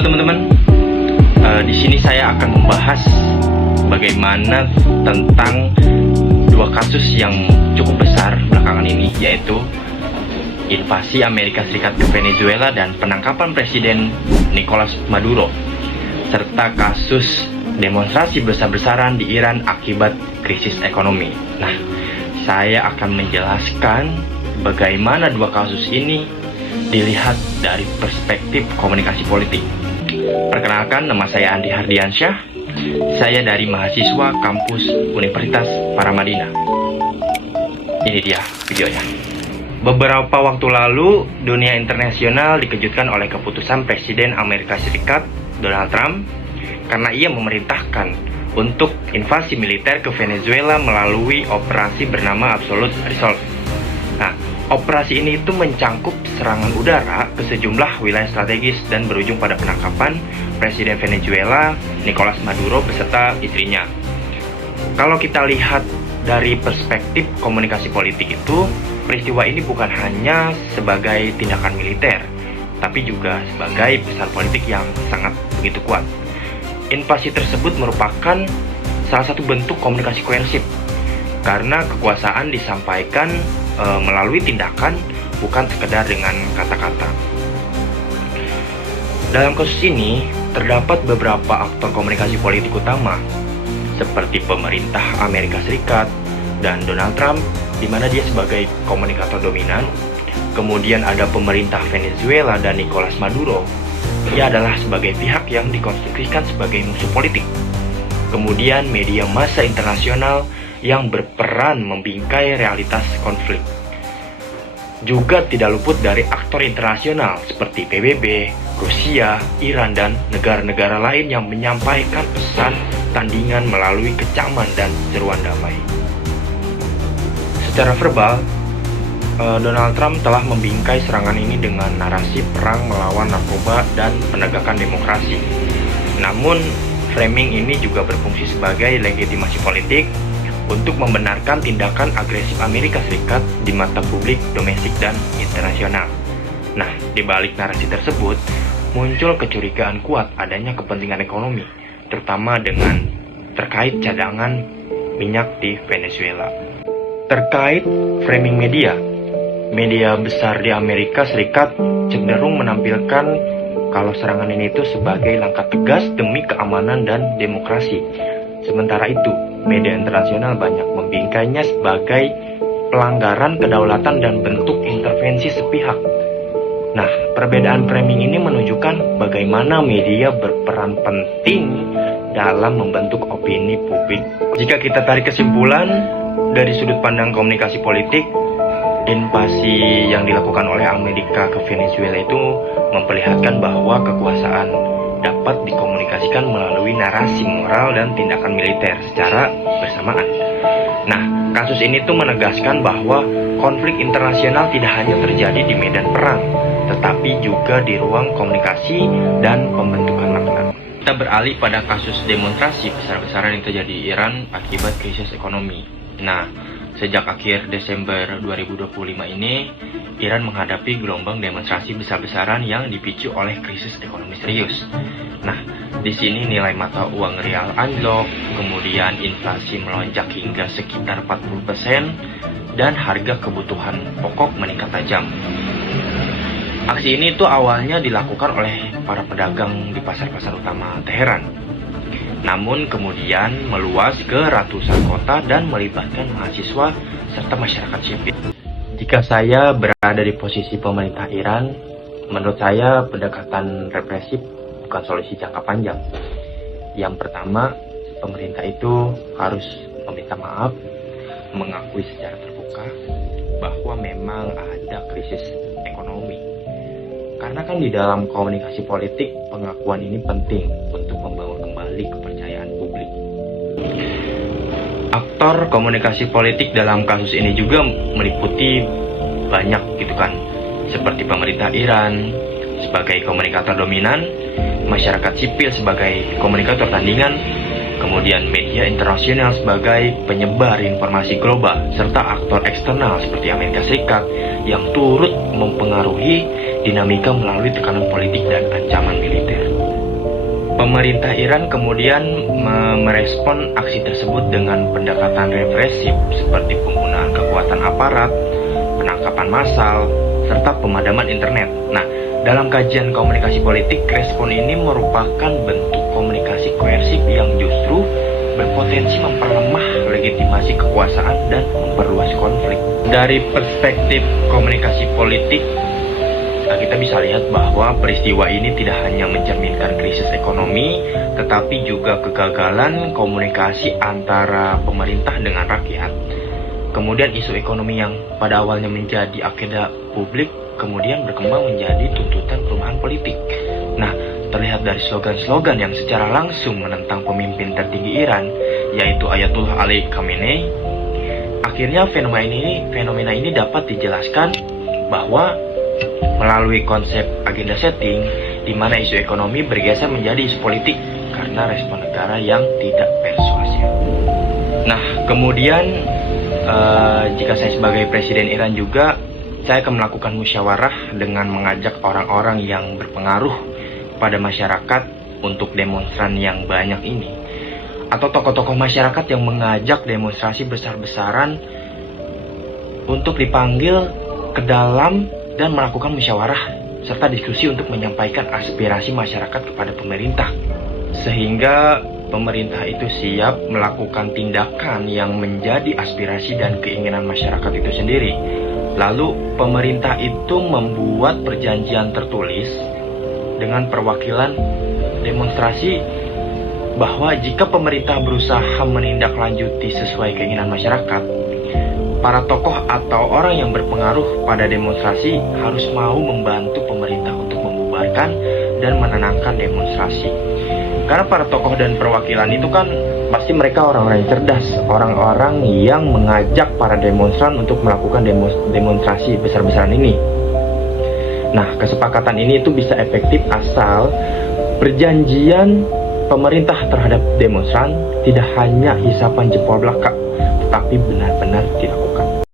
Halo teman-teman, di sini saya akan membahas bagaimana tentang dua kasus yang cukup besar belakangan ini, yaitu invasi Amerika Serikat ke Venezuela dan penangkapan Presiden Nicolas Maduro, serta kasus demonstrasi besar-besaran di Iran akibat krisis ekonomi. Nah, saya akan menjelaskan bagaimana dua kasus ini dilihat dari perspektif komunikasi politik. Perkenalkan, nama saya Andi Hardiansyah. Saya dari mahasiswa kampus Universitas Paramadina. Ini dia videonya. Beberapa waktu lalu, dunia internasional dikejutkan oleh keputusan Presiden Amerika Serikat Donald Trump karena ia memerintahkan untuk invasi militer ke Venezuela melalui operasi bernama Absolute Resolve. Nah, operasi ini itu mencangkup serangan udara ke sejumlah wilayah strategis dan berujung pada penangkapan Presiden Venezuela Nicolas Maduro beserta istrinya. Kalau kita lihat dari perspektif komunikasi politik itu, peristiwa ini bukan hanya sebagai tindakan militer, tapi juga sebagai pesan politik yang sangat begitu kuat. Invasi tersebut merupakan salah satu bentuk komunikasi koersif, karena kekuasaan disampaikan melalui tindakan, bukan sekedar dengan kata-kata. Dalam kasus ini, terdapat beberapa aktor komunikasi politik utama, seperti pemerintah Amerika Serikat dan Donald Trump, di mana dia sebagai komunikator dominan. Kemudian ada pemerintah Venezuela dan Nicolas Maduro. Ia adalah sebagai pihak yang dikonstruksikan sebagai musuh politik. Kemudian media massa internasional yang berperan membingkai realitas konflik. Juga tidak luput dari aktor internasional seperti PBB, Rusia, Iran, dan negara-negara lain yang menyampaikan pesan tandingan melalui kecaman dan seruan damai. Secara verbal, Donald Trump telah membingkai serangan ini dengan narasi perang melawan narkoba dan penegakan demokrasi. Namun, framing ini juga berfungsi sebagai legitimasi politik untuk membenarkan tindakan agresif Amerika Serikat di mata publik domestik dan internasional. Nah, di balik narasi tersebut, muncul kecurigaan kuat adanya kepentingan ekonomi, terutama dengan terkait cadangan minyak di Venezuela. Terkait framing media besar di Amerika Serikat cenderung menampilkan kalau serangan ini itu sebagai langkah tegas demi keamanan dan demokrasi. Sementara itu, media internasional banyak membingkainya sebagai pelanggaran kedaulatan dan bentuk intervensi sepihak. Nah, perbedaan framing ini menunjukkan bagaimana media berperan penting dalam membentuk opini publik. Jika kita tarik kesimpulan dari sudut pandang komunikasi politik, invasi yang dilakukan oleh Amerika ke Venezuela itu memperlihatkan bahwa kekuasaan dapat dikomunikasikan melalui narasi moral dan tindakan militer secara bersamaan. Nah, kasus ini tuh menegaskan bahwa konflik internasional tidak hanya terjadi di medan perang, tetapi juga di ruang komunikasi dan pembentukan makna. Kita beralih pada kasus demonstrasi besar-besaran yang terjadi di Iran akibat krisis ekonomi. Nah, sejak akhir Desember 2025 ini, Iran menghadapi gelombang demonstrasi besar-besaran yang dipicu oleh krisis ekonomi serius. Nah, di sini nilai mata uang rial anjlok, kemudian inflasi melonjak hingga sekitar 40%, dan harga kebutuhan pokok meningkat tajam. Aksi ini tuh awalnya dilakukan oleh para pedagang di pasar-pasar utama Teheran. Namun kemudian meluas ke ratusan kota dan melibatkan mahasiswa serta masyarakat sipil. Jika saya berada di posisi pemerintah Iran, menurut saya pendekatan represif bukan solusi jangka panjang. Yang pertama, pemerintah itu harus meminta maaf, mengakui secara terbuka bahwa memang ada krisis ekonomi. Karena kan di dalam komunikasi politik, pengakuan ini penting untuk membangun kembali kepercayaan publik. Aktor komunikasi politik dalam kasus ini juga meliputi banyak gitu kan, seperti pemerintah Iran sebagai komunikator dominan, masyarakat sipil sebagai komunikator tandingan, kemudian media internasional sebagai penyebar informasi global, serta aktor eksternal seperti Amerika Serikat yang turut mempengaruhi dinamika melalui tekanan politik dan ancaman militer. Pemerintah Iran kemudian merespon aksi tersebut dengan pendekatan represif seperti penggunaan kekuatan aparat, penangkapan massal, serta pemadaman internet. Nah, dalam kajian komunikasi politik, respon ini merupakan bentuk komunikasi koersif yang justru berpotensi memperlemah legitimasi kekuasaan dan memperluas konflik. Dari perspektif komunikasi politik, kita bisa lihat bahwa peristiwa ini tidak hanya mencerminkan krisis ekonomi, tetapi juga kegagalan komunikasi antara pemerintah dengan rakyat. Kemudian isu ekonomi yang pada awalnya menjadi agenda publik, kemudian berkembang menjadi tuntutan perubahan politik. Nah, terlihat dari slogan-slogan yang secara langsung menentang pemimpin tertinggi Iran, yaitu Ayatollah Ali Khamenei. Akhirnya fenomena ini dapat dijelaskan bahwa melalui konsep agenda setting, di mana isu ekonomi bergeser menjadi isu politik karena respon negara yang tidak persuasif. Nah, kemudian jika saya sebagai Presiden Iran juga, saya akan melakukan musyawarah dengan mengajak orang-orang yang berpengaruh pada masyarakat untuk demonstran yang banyak ini, atau tokoh-tokoh masyarakat yang mengajak demonstrasi besar-besaran untuk dipanggil ke dalam dan melakukan musyawarah serta diskusi untuk menyampaikan aspirasi masyarakat kepada pemerintah, sehingga pemerintah itu siap melakukan tindakan yang menjadi aspirasi dan keinginan masyarakat itu sendiri. Lalu pemerintah itu membuat perjanjian tertulis dengan perwakilan demonstrasi bahwa jika pemerintah berusaha menindaklanjuti sesuai keinginan masyarakat, para tokoh atau orang yang berpengaruh pada demonstrasi harus mau membantu pemerintah untuk membubarkan dan menenangkan demonstrasi. Karena para tokoh dan perwakilan itu kan pasti mereka orang-orang yang cerdas, orang-orang yang mengajak para demonstran untuk melakukan demonstrasi besar-besaran ini. Nah, kesepakatan ini itu bisa efektif asal perjanjian pemerintah terhadap demonstran tidak hanya hisapan jempol belaka, tetapi benar-benar dilakukan.